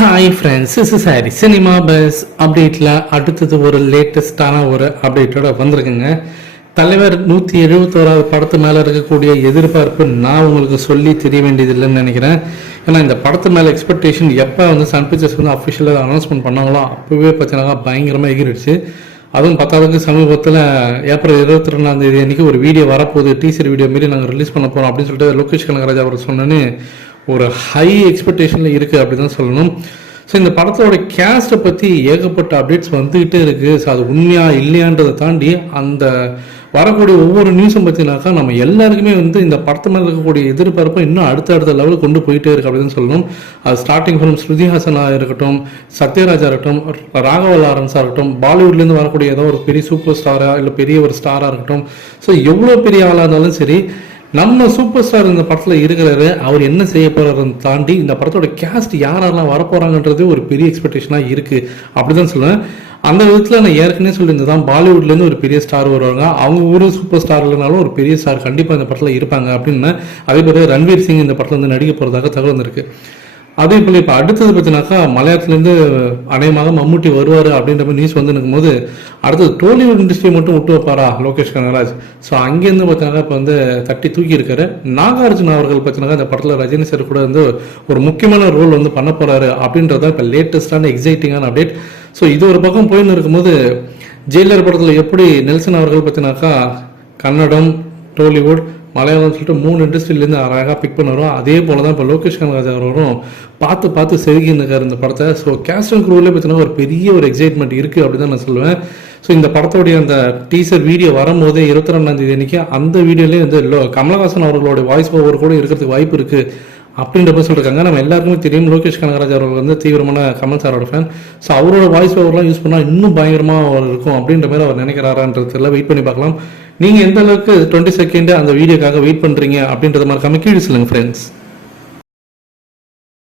Hi friends is சாரி cinema buzz அப்டேட்டில் அடுத்தது ஒரு லேட்டஸ்டான ஒரு அப்டேட்டோட வந்திருக்குங்க. தலைவர் நூற்றி எழுபத்தோராவது படத்து மேலே இருக்கக்கூடிய எதிர்பார்ப்பு நான் உங்களுக்கு சொல்லி தெரிய வேண்டியதில்லைன்னு நினைக்கிறேன். ஏன்னா இந்த படத்து மேலே எக்ஸ்பெக்டேஷன் எப்போ வந்து சன் பிக்சர்ஸ் வந்து அஃபிஷியலாக அனௌன்ஸ்மெண்ட் பண்ணாங்களோ அப்போவே பார்த்தீங்கன்னா பயங்கரமாக எகிரிடுச்சு. அதுவும் பத்தாவதுக்கு சமீபத்தில் ஏப்ரல் இருபத்தி ரெண்டாம் தேதி அன்றைக்கி ஒரு வீடியோ வரப்போகுது. டீசர் வீடியோ மாரி நாங்கள் ரிலீஸ் பண்ண போகிறோம் அப்படின்னு சொல்லிட்டு லோகேஷ் கனகராஜ் அவர் சொன்னேன்னு ஒரு ஹை எக்ஸ்பெக்டேஷனில் இருக்குது அப்படி தான் சொல்லணும். ஸோ இந்த படத்தோட கேஸ்ட்டை பற்றி ஏகப்பட்ட அப்டேட்ஸ் வந்துக்கிட்டே இருக்குது ஸோ அது உண்மையாக இல்லையான்றதை தாண்டி அந்த வரக்கூடிய ஒவ்வொரு நியூஸும் பற்றினாக்கா நம்ம எல்லாருக்குமே வந்து இந்த படத்து மேலே இருக்கக்கூடிய எதிர்பார்ப்பை இன்னும் அடுத்த அடுத்த லெவலில் கொண்டு போயிட்டே இருக்கு அப்படின்னு சொல்லணும். அது ஸ்டார்டிங் ஃபிலிம் ஸ்ருதி ஹாசனாக இருக்கட்டும் சத்யராஜா இருக்கட்டும் ராகவ லாரன்ஸாக இருக்கட்டும் பாலிவுட்லேருந்து வரக்கூடிய ஏதோ ஒரு பெரிய சூப்பர் ஸ்டாராக இல்லை பெரிய ஒரு ஸ்டாராக இருக்கட்டும். ஸோ எவ்வளோ பெரிய ஆளாக இருந்தாலும் சரி நம்ம சூப்பர் ஸ்டார் இந்த படத்தில் இருக்கிறாரு அவர் என்ன செய்ய போறாருன்னு தாண்டி இந்த படத்தோட கேஸ்ட் யாரெல்லாம் வரப்போறாங்கன்றது ஒரு பெரிய எக்ஸ்பெக்டேஷனாக இருக்குது அப்படி தான் சொல்லுவேன் அந்த விதத்தில் நான் ஏற்கனவே சொல்லியிருந்ததான் பாலிவுட்லேருந்து ஒரு பெரிய ஸ்டார் வருவாங்க. அவங்க ஊரும் சூப்பர் ஸ்டார் இல்லைனாலும் ஒரு பெரிய ஸ்டார் கண்டிப்பாக இந்த படத்தில் இருப்பாங்க அப்படின்னு அதே போல ரன்வீர் சிங் இந்த படத்தில் வந்து நடிக்க போகிறதாக தகவல் இருக்குது அதே போல் இப்போ அடுத்தது பார்த்தீங்கன்னாக்கா மலையாளத்துலேருந்து அநேகமாக மம்முட்டி வருவார் அப்படின்ற மாதிரி நியூஸ் வந்து போது அடுத்தது டோலிவுட் இண்டஸ்ட்ரியை மட்டும் விட்டு வைப்பாரா லோகேஷ் கனகராஜ்? ஸோ அங்கேருந்து பார்த்தீங்கன்னா இப்போ வந்து தட்டி தூக்கி இருக்காரு. நாகார்ஜுன அவர்கள் பார்த்தீங்கன்னா இந்த படத்தில் ரஜினி சார் கூட வந்து ஒரு முக்கியமான ரோல் வந்து பண்ண போகிறாரு அப்படின்றத இப்போ லேட்டஸ்டான எக்ஸைட்டிங்கான அப்டேட் ஸோ இது ஒரு பக்கம் போயின்னு இருக்கும்போது ஜெயிலர் படத்தில் எப்படி நெல்சன் அவர்கள் பார்த்தீங்கன்னாக்கா கன்னடம் டோலிவுட் மலையாளம் சொல்லிட்டு மூணு இண்டஸ்ட்ரியிலேருந்து அழகாக பிக் பண்ணுறோம் அதே போல தான் இப்போ லோகேஷ் கனகராஜ் அவரும் பார்த்து பார்த்து செருகின்னு இருக்காரு இந்த படத்தை. ஸோ கேஸ்ட் அண்ட் க்ரூவிலே பார்த்தீங்கன்னா ஒரு பெரிய ஒரு எக்ஸைட்மெண்ட் இருக்குது அப்படின்னு தான் நான் சொல்லுவேன். ஸோ இந்த படத்தோடைய அந்த டீசர் வீடியோ வரும்போதே இருபத்தி ரெண்டாம் தேதி அன்னைக்கு அந்த வீடியோலேயே வந்து லோ கமலஹாசன் அவர்களோட வாய்ஸ் ஓவர் கூட இருக்கிறதுக்கு வாய்ப்பு இருக்குது அப்படின்ற போய் சொல்லியிருக்காங்க நம்ம எல்லாருக்குமே தெரியும் லோகேஷ் கனகராஜ் அவர்கள் வந்து தீவிரமான கமல் சாரோட ஃபேன் ஸோ அவரோட வாய்ஸ் ஓவர்லாம் யூஸ் பண்ணால் இன்னும் பயங்கரமாக இருக்கும் அப்படின்ற மாதிரி அவர் நினைக்கிறாரான்றதுல வெயிட் பண்ணி பார்க்கலாம். நீங்கள் எந்த அளவுக்கு டுவெண்ட்டி செகண்டு அந்த வீடியோக்காக வெயிட் பண்ணுறீங்க அப்படின்றத மாதிரி கம்மி கீழே சொல்லுங்கள் ஃப்ரெண்ட்ஸ்